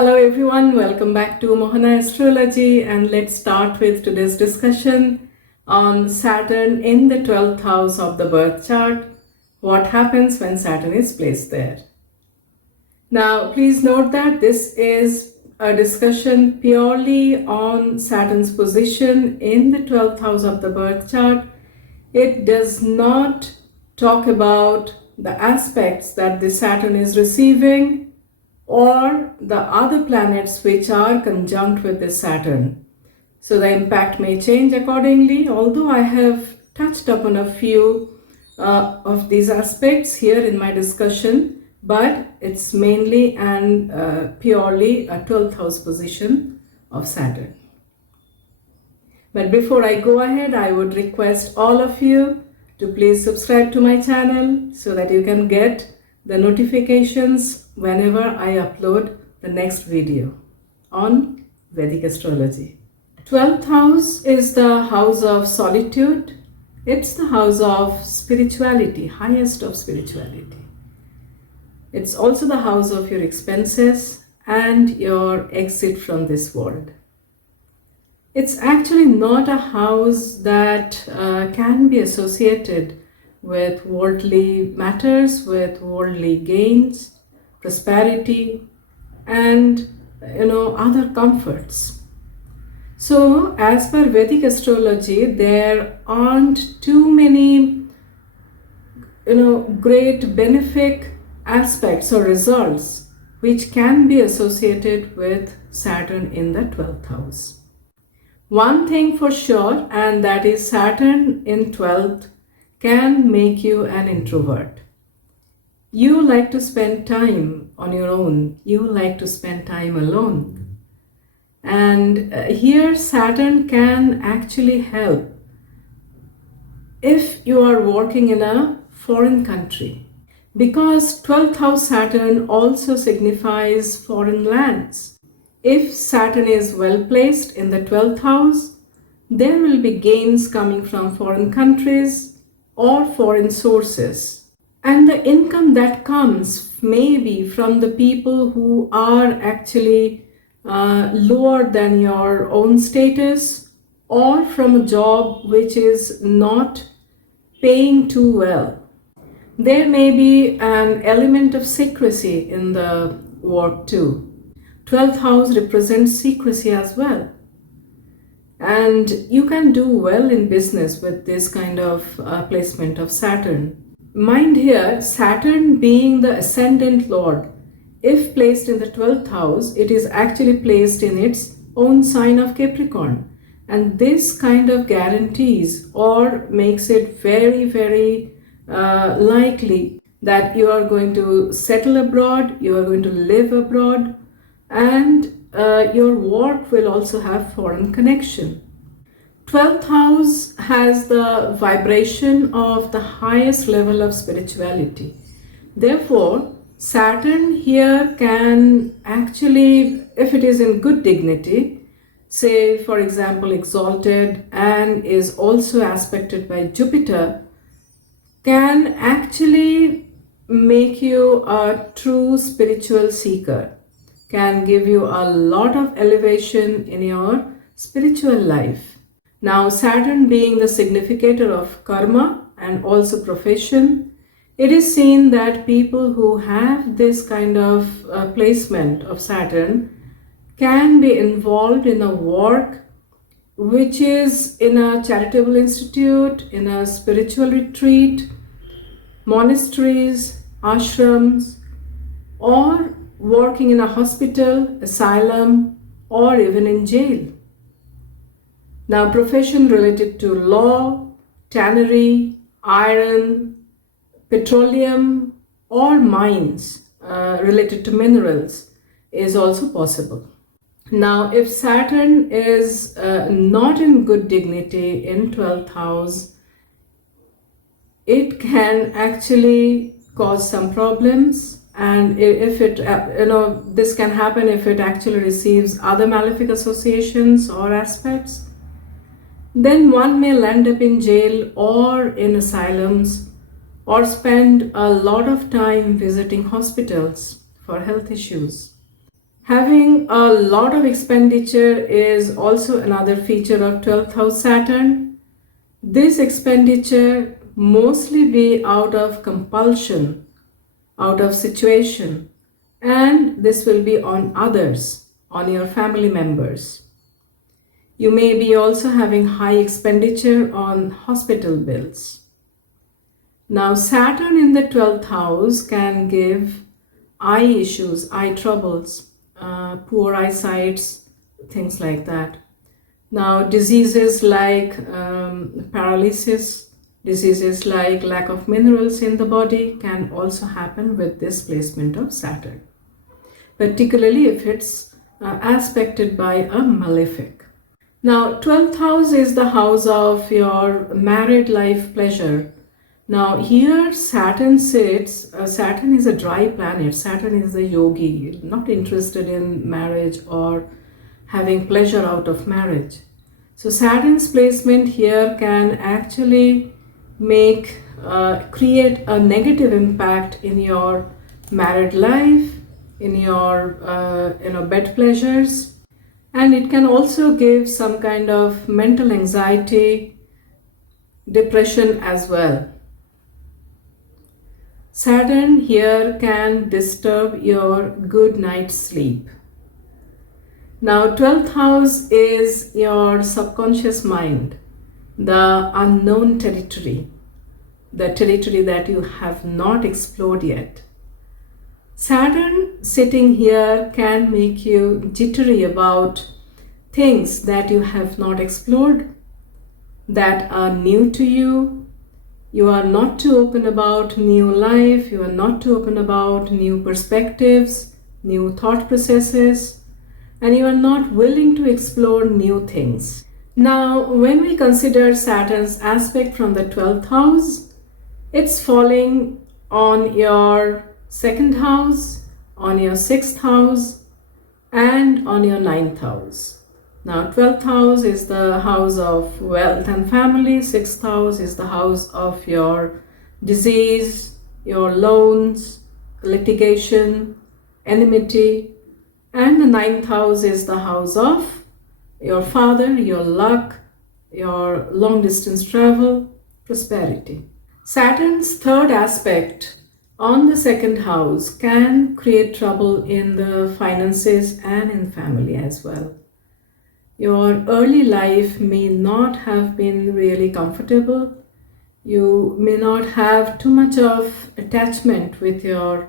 Hello everyone, welcome back to Mohana Astrology, and let's start with today's discussion on Saturn in the 12th house of the birth chart. What happens when Saturn is placed there? Now please note that this is a discussion purely on Saturn's position in the 12th house of the birth chart. It does not talk about the aspects that the Saturn is receiving or the other planets which are conjunct with this Saturn. So the impact may change accordingly, although I have touched upon a few of these aspects here in my discussion, but it's mainly and purely a 12th house position of Saturn. But before I go ahead, I would request all of you to please subscribe to my channel so that you can get the notifications whenever I upload the next video on Vedic Astrology. 12th house is the house of solitude. It's the house of spirituality, highest of spirituality. It's also the house of your expenses and your exit from this world. It's actually not a house that can be associated with worldly matters, with worldly gains, prosperity, and other comforts. So as per Vedic astrology, there aren't too many great benefic aspects or results which can be associated with Saturn in the 12th house. One thing for sure, and that is Saturn in 12th can make you an introvert. You like to spend time on your own. You like to spend time alone. And here Saturn can actually help if you are working in a foreign country, because 12th house Saturn also signifies foreign lands. If Saturn is well placed in the 12th house, there will be gains coming from foreign countries or foreign sources. And the income that comes may be from the people who are actually lower than your own status, or from a job which is not paying too well. There may be an element of secrecy in the work too. 12th house represents secrecy as well. And you can do well in business with this kind of placement of Saturn. Mind here, Saturn being the ascendant lord, if placed in the 12th house, it is actually placed in its own sign of Capricorn. And this kind of guarantees or makes it very, very likely that you are going to settle abroad, you are going to live abroad, and your work will also have foreign connection. 12th house has the vibration of the highest level of spirituality. Therefore, Saturn here can actually, if it is in good dignity, say for example exalted and is also aspected by Jupiter, can actually make you a true spiritual seeker, can give you a lot of elevation in your spiritual life. Now Saturn being the significator of karma and also profession, it is seen that people who have this kind of placement of Saturn can be involved in a work which is in a charitable institute, in a spiritual retreat, monasteries, ashrams, or working in a hospital, asylum, or even in jail. Now, profession related to law, tannery, iron, petroleum, or mines related to minerals is also possible. Now, if Saturn is not in good dignity in 12th house, it can actually cause some problems, and if it this can happen if it actually receives other malefic associations or aspects, then one may land up in jail or in asylums, or spend a lot of time visiting hospitals for health issues. Having Having a lot of expenditure is also another feature of 12th house Saturn. This expenditure mostly be out of compulsion, out of situation, and this will be on others, on your family members. You may be also having high expenditure on hospital bills. Now, Saturn in the 12th house can give eye issues, eye troubles, poor eyesights, things like that. Now, diseases like paralysis, diseases like lack of minerals in the body can also happen with this placement of Saturn, particularly if it's aspected by a malefic. Now, 12th house is the house of your married life pleasure. Now, here Saturn sits. Saturn is a dry planet. Saturn is a yogi, not interested in marriage or having pleasure out of marriage. So Saturn's placement here can actually create a negative impact in your married life, in your bed pleasures, and it can also give some kind of mental anxiety, depression as well. Saturn here can disturb your good night's sleep. Now, 12th house is your subconscious mind, the unknown territory, the territory that you have not explored yet. Saturn sitting here can make you jittery about things that you have not explored, that are new to you. You are not too open about new life, you are not too open about new perspectives, new thought processes, and you are not willing to explore new things. Now, when we consider Saturn's aspect from the 12th house, it's falling on your 2nd house, on your 6th house, and on your 9th house. Now, 12th house is the house of wealth and family, 6th house is the house of your disease, your loans, litigation, enmity, and the 9th house is the house of your father, your luck, your long distance travel, prosperity. Saturn's 3rd aspect on the 2nd house can create trouble in the finances and in family as well. Your early life may not have been really comfortable. You may not have too much of attachment with your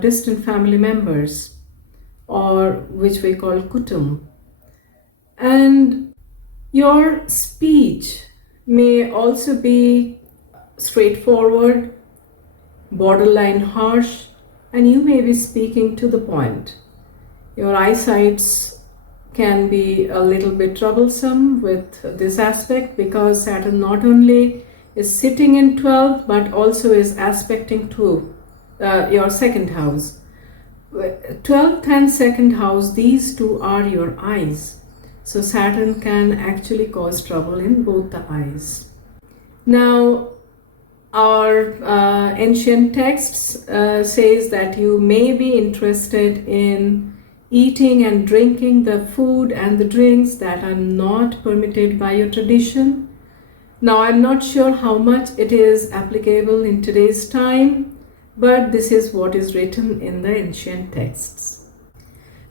distant family members, or which we call kutum. And your speech may also be straightforward, borderline harsh, and you may be speaking to the point. Your eyesights can be a little bit troublesome with this aspect because Saturn not only is sitting in 12th but also is aspecting to your 2nd house. 12th and 2nd house, these two are your eyes. So Saturn can actually cause trouble in both the eyes. Now, our ancient texts says that you may be interested in eating and drinking the food and the drinks that are not permitted by your tradition. Now, I'm not sure how much it is applicable in today's time, but this is what is written in the ancient texts.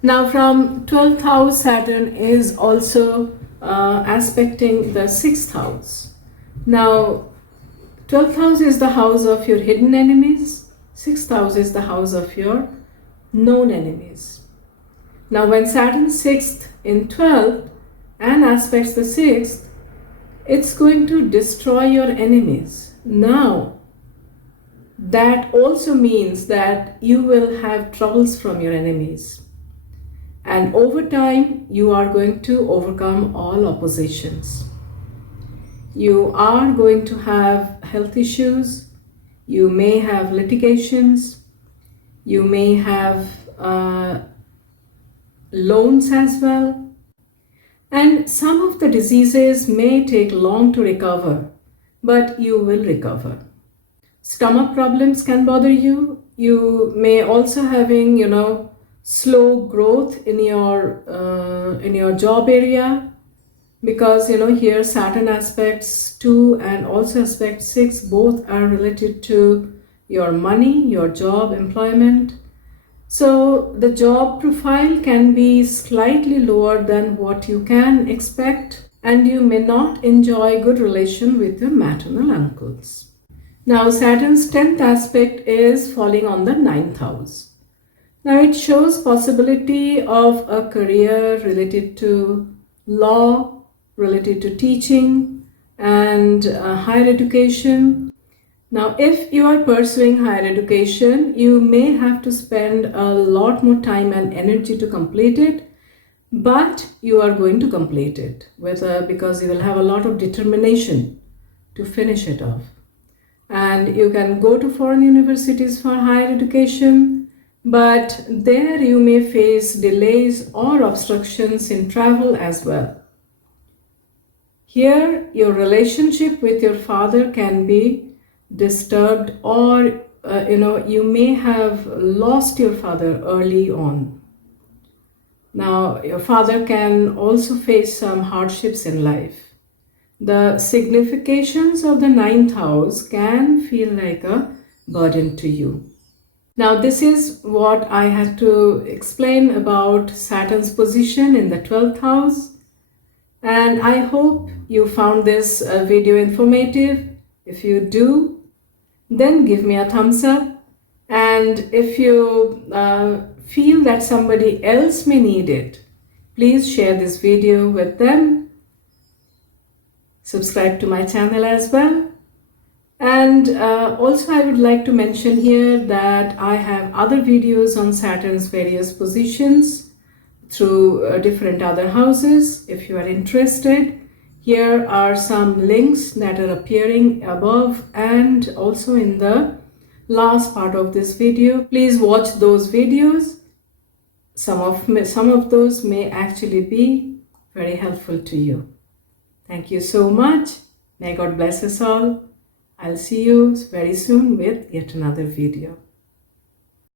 Now, from 12th house, Saturn is also aspecting the 6th house. Now, 12th house is the house of your hidden enemies. 6th house is the house of your known enemies. Now, when Saturn 6th in 12th and aspects the 6th, it's going to destroy your enemies. Now, that also means that you will have troubles from your enemies. And over time, you are going to overcome all oppositions. You are going to have health issues. You may have litigations. You may have loans as well. And some of the diseases may take long to recover, but you will recover. Stomach problems can bother you. You may also having, slow growth in your job area, because here Saturn aspects 2 and also aspect 6 both are related to your money, your job, employment. So the job profile can be slightly lower than what you can expect, and you may not enjoy good relation with your maternal uncles. Now Saturn's 10th aspect is falling on the 9th house. Now it shows possibility of a career related to law, related to teaching and higher education. Now, if you are pursuing higher education, you may have to spend a lot more time and energy to complete it, but you are going to complete it because you will have a lot of determination to finish it off. And you can go to foreign universities for higher education, but there you may face delays or obstructions in travel as well. Here, your relationship with your father can be disturbed, or you may have lost your father early on. Now your father can also face some hardships in life. The significations of the 9th house can feel like a burden to you. Now this is what I had to explain about Saturn's position in the 12th house, and I hope you found this video informative. If you do, then give me a thumbs up, and if you feel that somebody else may need it, please share this video with them. Subscribe to my channel as well. And also I would like to mention here that I have other videos on Saturn's various positions through different other houses. If you are interested, here are some links that are appearing above and also in the last part of this video. Please watch those videos. Some of those may actually be very helpful to you. Thank you so much. May God bless us all. I'll see you very soon with yet another video.